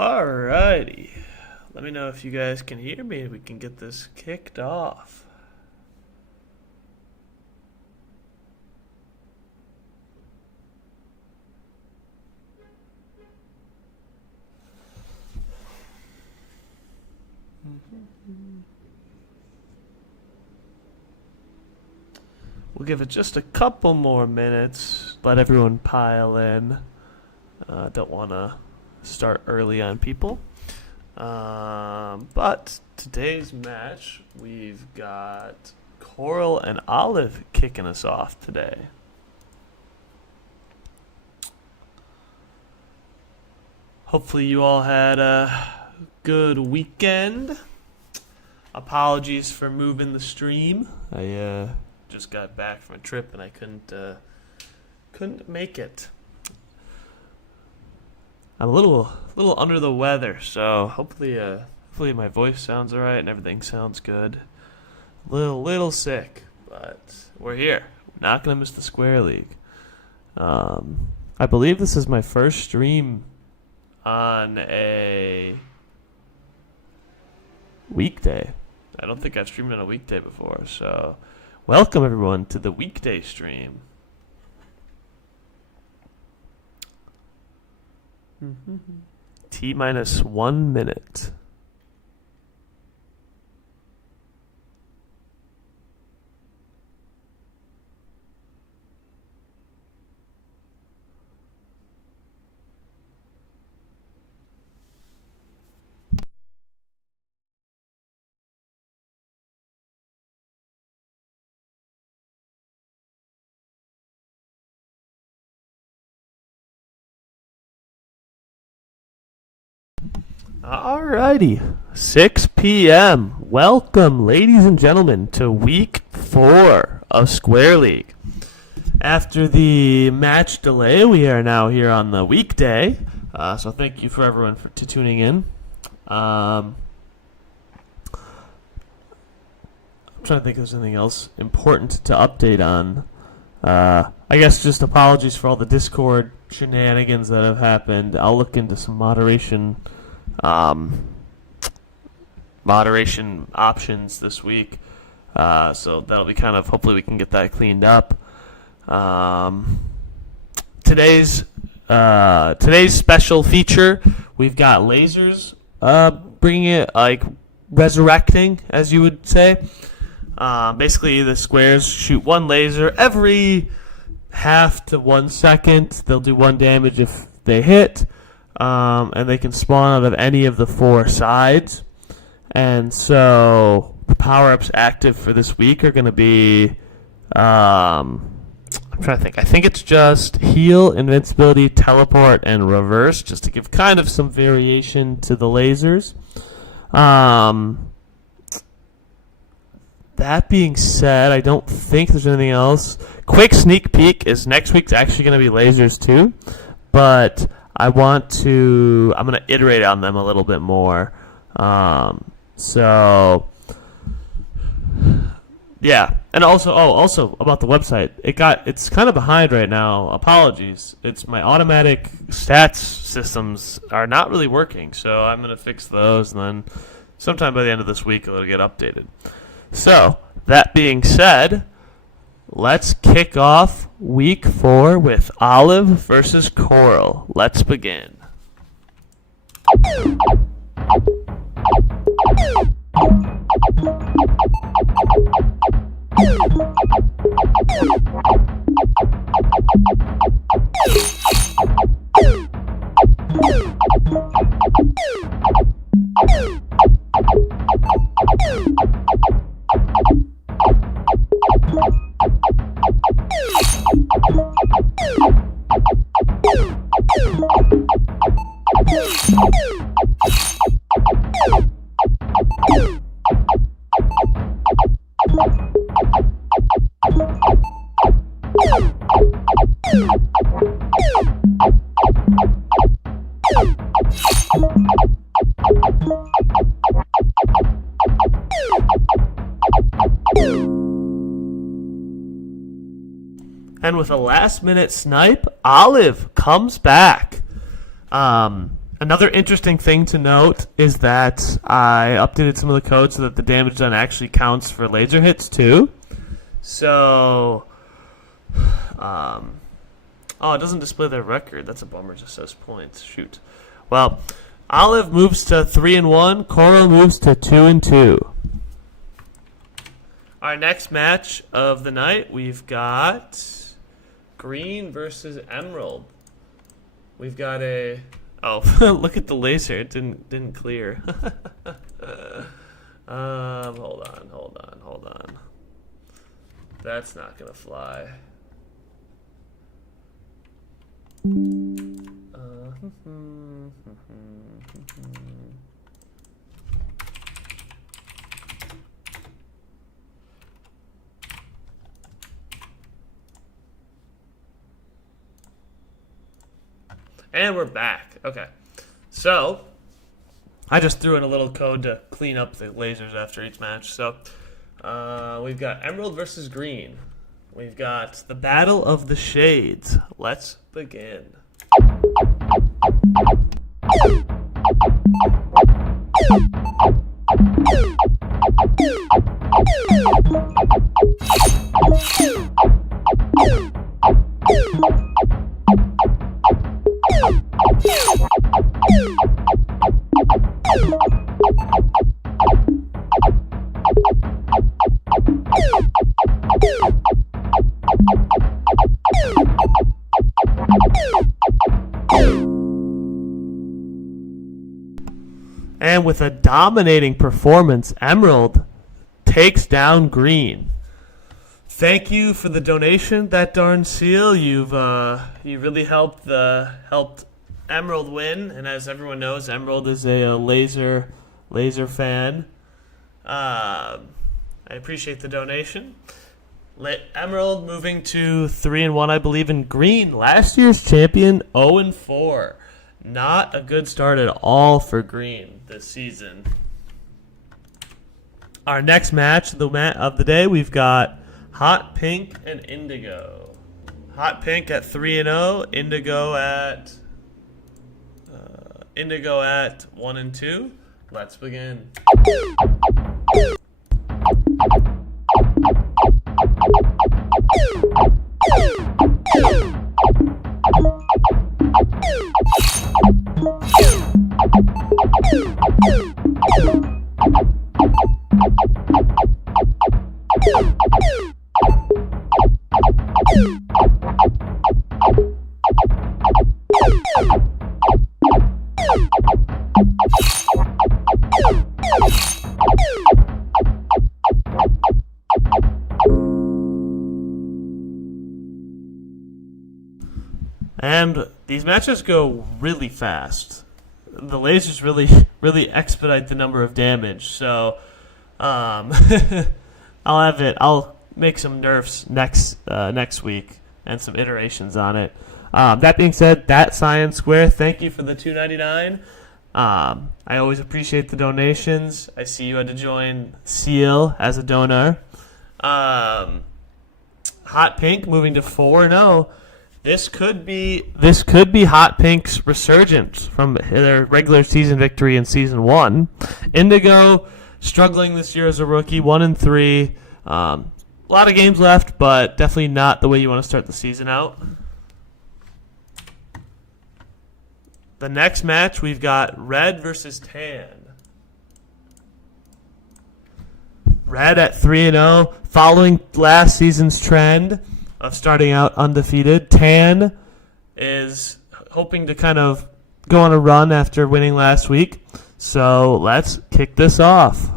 Alrighty. Let me know if you guys can hear me. We can get this kicked off. We'll give it just a couple more minutes. Let everyone pile in. Don't want to start early on people. But today's match, we've got Coral and Olive kicking us off today. Hopefully you all had a good weekend. Apologies for moving the stream. I just got back from a trip and I couldn't make it. I'm a little under the weather, so hopefully my voice sounds alright and everything sounds good. Little sick, but we're here. We're not gonna miss the Square League. I believe this is my first stream on a weekday. I don't think I've streamed on a weekday before, so welcome everyone to the weekday stream. T-minus 1 minute. Alrighty, 6 p.m. Welcome, ladies and gentlemen, to week 4 of Square League. After the match delay, we are now here on the weekday. So thank you for everyone for tuning in. I'm trying to think if there's anything else important to update on. I guess just apologies for all the Discord shenanigans that have happened. I'll look into some moderation options this week, so that'll be kind of, hopefully we can get that cleaned up. Today's special feature, we've got lasers bringing it, like resurrecting, as you would say. Basically the squares shoot one laser every half to 1 second. They'll do 1 damage if they hit. And they can spawn out of any of the 4 sides. And so the power-ups active for this week are going to be, I'm trying to think. I think it's just heal, invincibility, teleport, and reverse, just to give kind of some variation to the lasers. That being said, I don't think there's anything else. Quick sneak peek is next week's actually going to be lasers too, but I'm going to iterate on them a little bit more. So, yeah. And also about the website. It's kind of behind right now. Apologies. It's my automatic stats systems are not really working, so I'm going to fix those, and then sometime by the end of this week it'll get updated. So, that being said, let's kick off week 4 with Olive versus Coral. Let's begin. And with a last-minute snipe, Olive comes back. Another interesting thing to note is that I updated some of the code so that the damage done actually counts for laser hits too. So, oh, it doesn't display their record. That's a bummer. It just says points. Shoot. Well, Olive moves to 3-1. Coral moves to 2-2. Our next match of the night, we've got Green versus Emerald. We've got a... Oh, look at the laser. It didn't clear. Hold on. That's not going to fly. And we're back. Okay. So, I just threw in a little code to clean up the lasers after each match. So, we've got Emerald versus Green. We've got the Battle of the Shades. Let's begin. And with a dominating performance, Emerald takes down Green. Thank you for the donation, that darn seal. You really helped Emerald win, and as everyone knows, Emerald is a laser fan. I appreciate the donation. Emerald moving to 3-1, I believe, in Green. Last year's champion, 0-4. Not a good start at all for Green this season. Our next match of the day, we've got Hot Pink and Indigo. Hot Pink at 3-0, Indigo at 1-2. Let's begin. And these matches go really fast. The lasers really expedite the number of damage. So, I'll make some nerfs next week and some iterations on it. That being said, that Cyan Square, thank you for the $2.99. I always appreciate the donations. I see you had to join Teal as a donor. Hot Pink moving to 4-0. This could be Hot Pink's resurgence from their regular season victory in season 1. Indigo struggling this year as a rookie, 1-3. A lot of games left, but definitely not the way you want to start the season out. The next match, we've got Red versus Tan. Red at 3-0, following last season's trend of starting out undefeated. Tan is hoping to kind of go on a run after winning last week. So let's kick this off.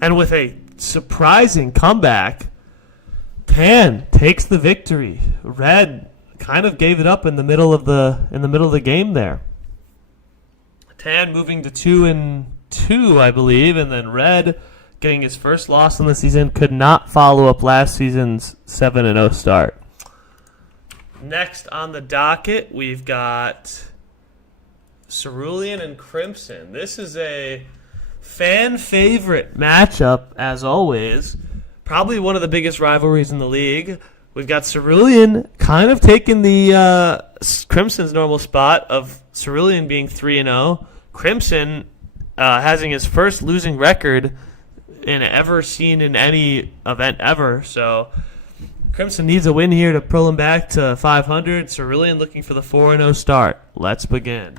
And with a surprising comeback, Tan takes the victory. Red kind of gave it up in the middle of the game there. Tan moving to 2-2, I believe, and then Red getting his first loss in the season, could not follow up last season's 7-0 start. Next on the docket, we've got Cerulean and Crimson. This is a fan favorite matchup, as always. Probably one of the biggest rivalries in the league. We've got Cerulean kind of taking the Crimson's normal spot of Cerulean being 3-0. Crimson having his first losing record ever seen in any event ever. So Crimson needs a win here to pull him back to 500. Cerulean looking for the 4-0 start. Let's begin.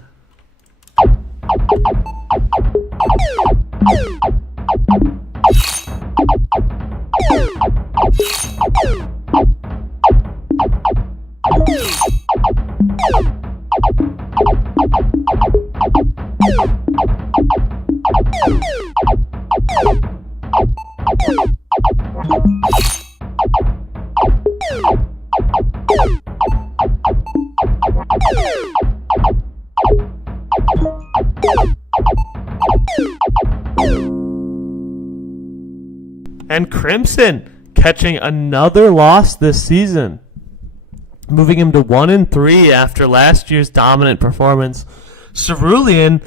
And Crimson catching another loss this season, moving him to 1-3 after last year's dominant performance. Cerulean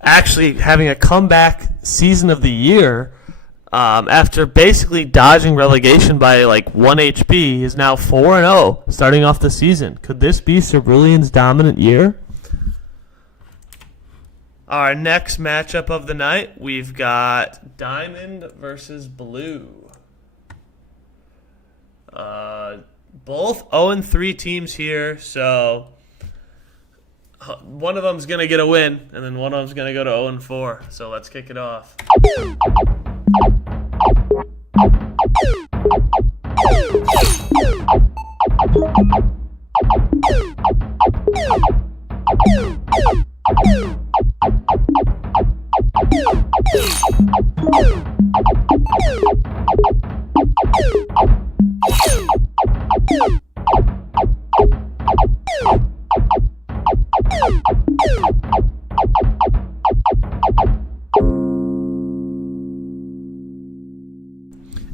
actually having a comeback season of the year after basically dodging relegation by like 1 HP. Is now 4-0 starting off the season. Could this be Cerulean's dominant year? Our next matchup of the night, we've got Diamond versus Blue. Both 0-3 teams here, so one of them's going to get a win, and then one of them's going to go to 0-4. So let's kick it off.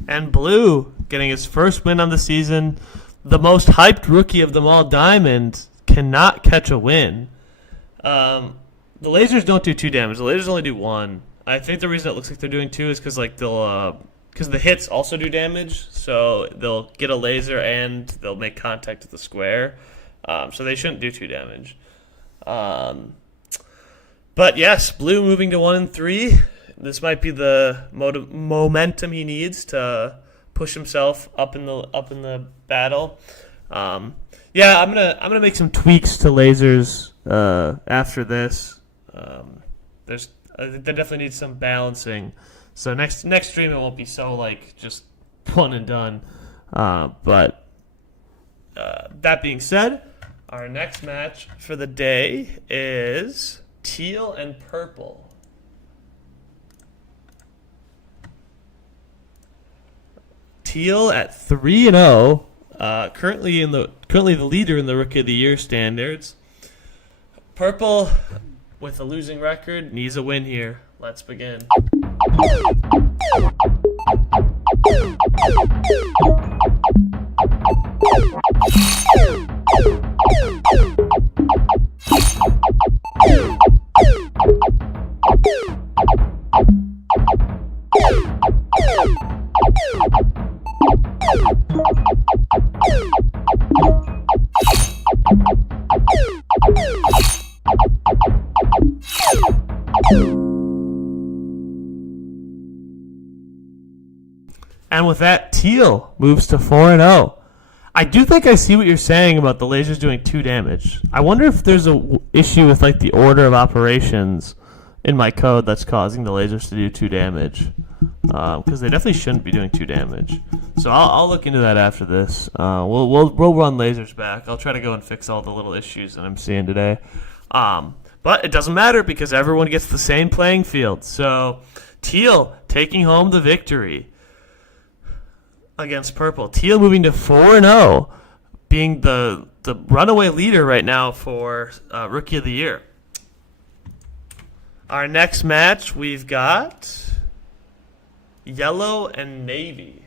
And Blue getting his first win on the season. The most hyped rookie of them all, Diamond, cannot catch a win. The lasers don't do 2 damage. The lasers only do 1. I think the reason it looks like they're doing 2 is because because the hits also do damage. So they'll get a laser and they'll make contact with the square. So they shouldn't do 2 damage. But yes, Blue moving to 1-3. This might be the momentum he needs to push himself up in the battle. I'm gonna make some tweaks to lasers after this. They definitely need some balancing. So next stream it won't be so like just one and done. But that being said, our next match for the day is Teal and Purple. Teal at 3-0, currently the leader in the Rookie of the Year standards. Purple, with a losing record, needs a win here. Let's begin. And with that, Teal moves to 4-0. I do think I see what you're saying about the lasers doing 2 damage. I wonder if there's a issue with like the order of operations in my code that's causing the lasers to do 2 damage. Because they definitely shouldn't be doing 2 damage. So I'll look into that after this. We'll run lasers back. I'll try to go and fix all the little issues that I'm seeing today. But it doesn't matter because everyone gets the same playing field. So Teal taking home the victory against purple. Teal moving to 4-0, being the runaway leader right now for Rookie of the Year. Our next match, we've got yellow and navy.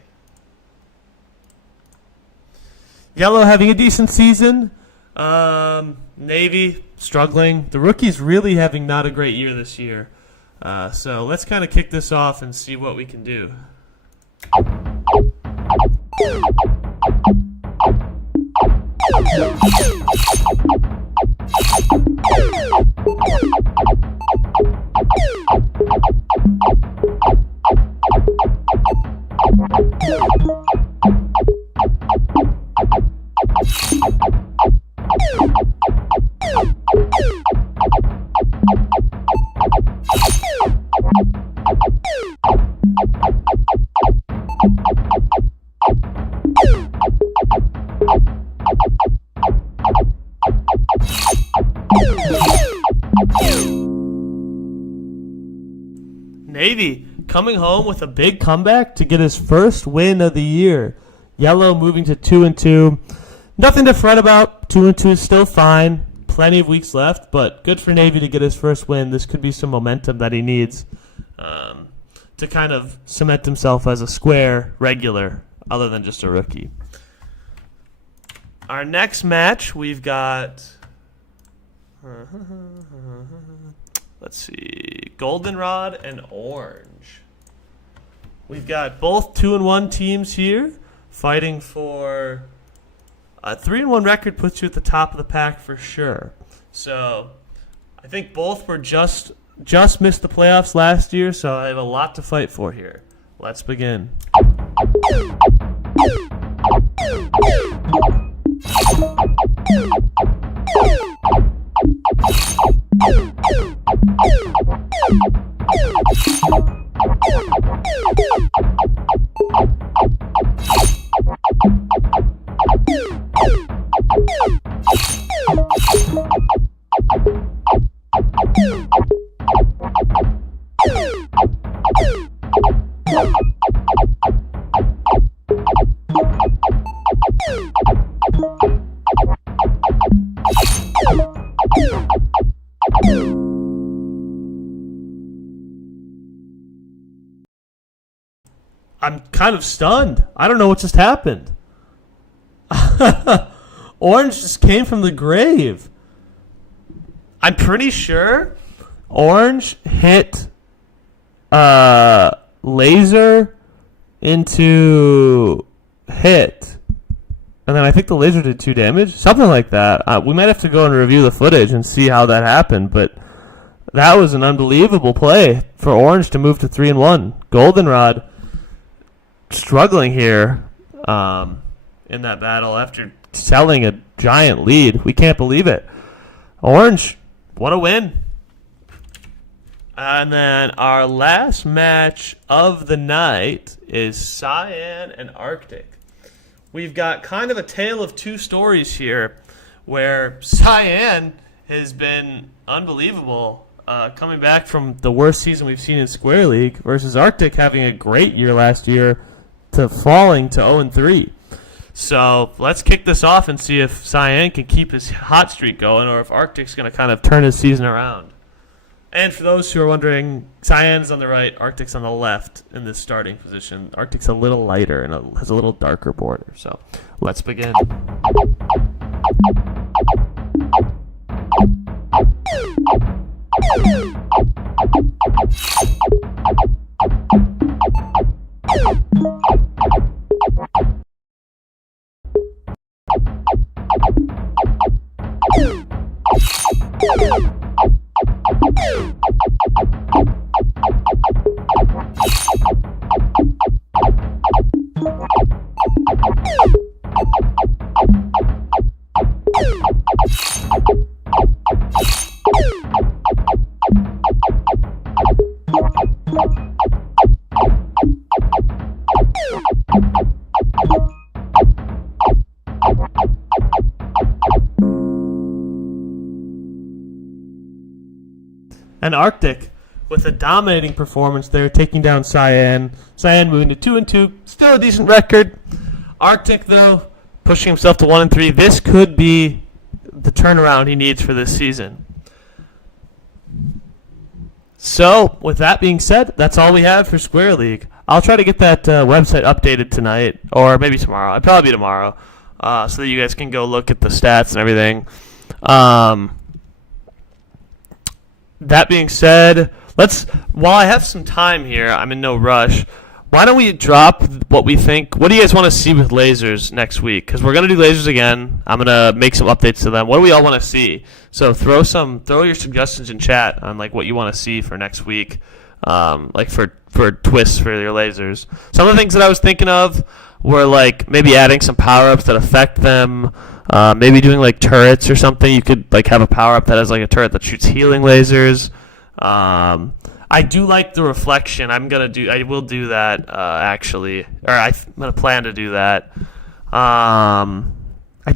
Yellow having a decent season. Navy struggling. The rookie's really having not a great year this year. So let's kind of kick this off and see what we can do. Navy coming home with a big comeback to get his first win of the year. Yellow moving to 2-2. Nothing to fret about. 2-2 is still fine. Plenty of weeks left, but good for Navy to get his first win. This could be some momentum that he needs to kind of cement himself as a square regular other than just a rookie. Our next match, we've got... let's see, Goldenrod and Orange. We've got both 2-1 teams here fighting for a 3-1 record. Puts you at the top of the pack for sure. So I think both were just missed the playoffs last year, so I have a lot to fight for here. Let's begin. I'm kind of stunned. I don't know what just happened. Orange just came from the grave. I'm pretty sure Orange hit laser into hit. And then I think the laser did 2 damage. Something like that. We might have to go and review the footage and see how that happened. But that was an unbelievable play for Orange to move to 3-1. Goldenrod struggling here in that battle after selling a giant lead. We can't believe it. Orange, what a win. And then our last match of the night is Cyan and Arctic. We've got kind of a tale of two stories here where Cyan has been unbelievable coming back from the worst season we've seen in Square League versus Arctic having a great year last year to falling to 0-3. So let's kick this off and see if Cyan can keep his hot streak going or if Arctic's going to kind of turn his season around. And for those who are wondering, Cyan's on the right, Arctic's on the left in this starting position. Arctic's a little lighter and has a little darker border. So let's begin. And Arctic with a dominating performance there, taking down Cyan. Cyan moving to 2-2, still a decent record. Arctic, though, pushing himself to 1-3. This could be the turnaround he needs for this season. So, with that being said, that's all we have for Square League. I'll try to get that website updated tonight, or maybe tomorrow. It'll probably be tomorrow, so that you guys can go look at the stats and everything. That being said, while I have some time here, I'm in no rush. Why don't we drop what we think? What do you guys want to see with lasers next week? Because we're gonna do lasers again. I'm gonna make some updates to them. What do we all want to see? So throw your suggestions in chat on like what you want to see for next week, like for twists for your lasers. Some of the things that I was thinking of were like maybe adding some power ups that affect them. Maybe doing like turrets or something. You could like have a power up that has like a turret that shoots healing lasers. I do like the reflection. I will do that actually, or I'm gonna plan to do that. I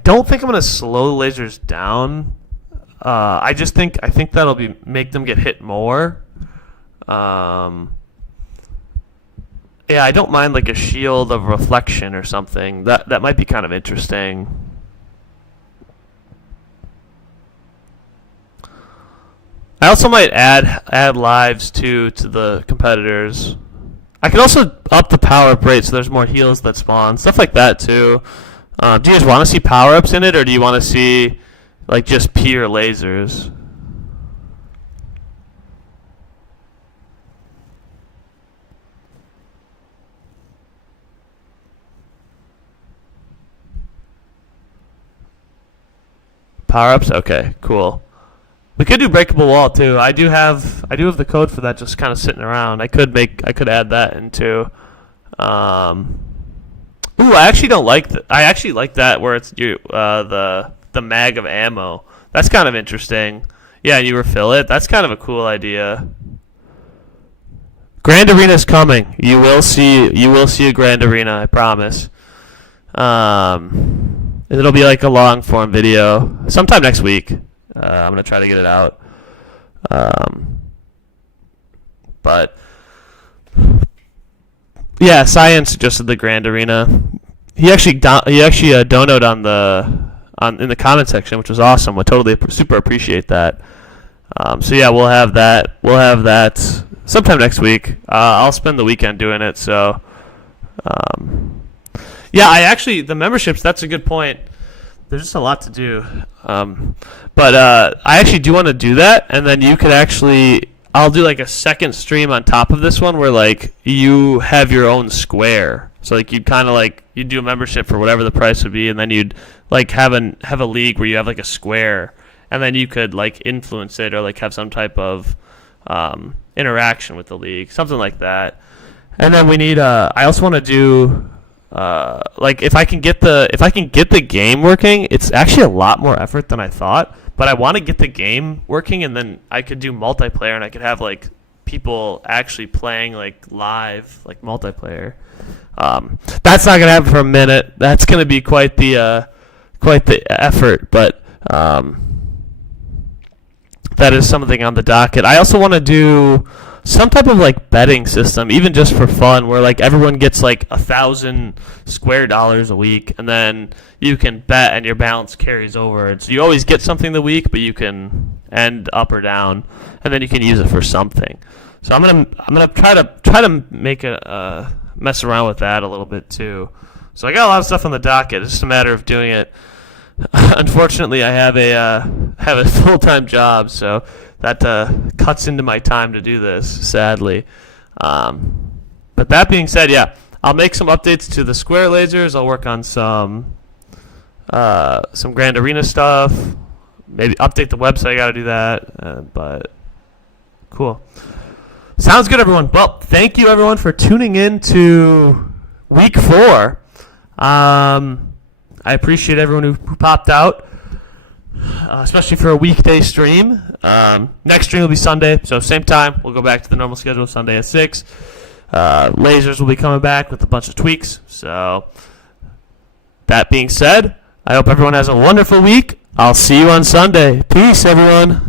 don't think I'm gonna slow the lasers down. I think that'll make them get hit more. Yeah, I don't mind like a shield of reflection or something. That might be kind of interesting. I also might add lives to the competitors. I could also up the power up rate so there's more heals that spawn, stuff like that too. Do you guys want to see power ups in it, or do you want to see like just pure lasers? Power ups, okay, cool. We could do breakable wall too. I do have the code for that just kind of sitting around. I could add that into. Ooh, I actually don't like that. I actually like that where it's the mag of ammo. That's kind of interesting. Yeah, and you refill it. That's kind of a cool idea. Grand Arena's coming. You will see a Grand Arena, I promise. It'll be like a long form video sometime next week. I'm gonna try to get it out. But yeah, Cyan suggested the Grand Arena. He actually donoed in the comment section, which was awesome. I totally super appreciate that. So yeah, we'll have that sometime next week. I'll spend the weekend doing it. So yeah, the memberships. That's a good point. There's just a lot to do. But I actually do want to do that, and then you could I'll do like a second stream on top of this one where like you have your own square. So like you'd kind of like you'd do a membership for whatever the price would be, and then you'd like have a league where you have like a square, and then you could like influence it or like have some type of interaction with the league, something like that. And then we need I also want to do like if I can get the game working. It's actually a lot more effort than I thought, but I want to get the game working, and then I could do multiplayer, and I could have like people actually playing like live like multiplayer. That's not gonna happen for a minute. That's gonna be quite the effort, but that is something on the docket. I also want to do some type of like betting system, even just for fun, where like everyone gets like 1,000 square dollars a week, and then you can bet and your balance carries over. So you always get something the week, but you can end up or down, and then you can use it for something. So I'm gonna try to make a mess around with that a little bit too. So I got a lot of stuff on the docket. It's just a matter of doing it. Unfortunately, I have a full-time job, so that cuts into my time to do this, sadly. But that being said, yeah, I'll make some updates to the square lasers. I'll work on some Grand Arena stuff. Maybe update the website. I got to do that. But cool. Sounds good, everyone. Well, thank you, everyone, for tuning in to week 4. I appreciate everyone who popped out. Especially for a weekday stream. Next stream will be Sunday, so same time. We'll go back to the normal schedule, Sunday at 6. Lasers will be coming back with a bunch of tweaks. So, that being said, I hope everyone has a wonderful week. I'll see you on Sunday. Peace, everyone.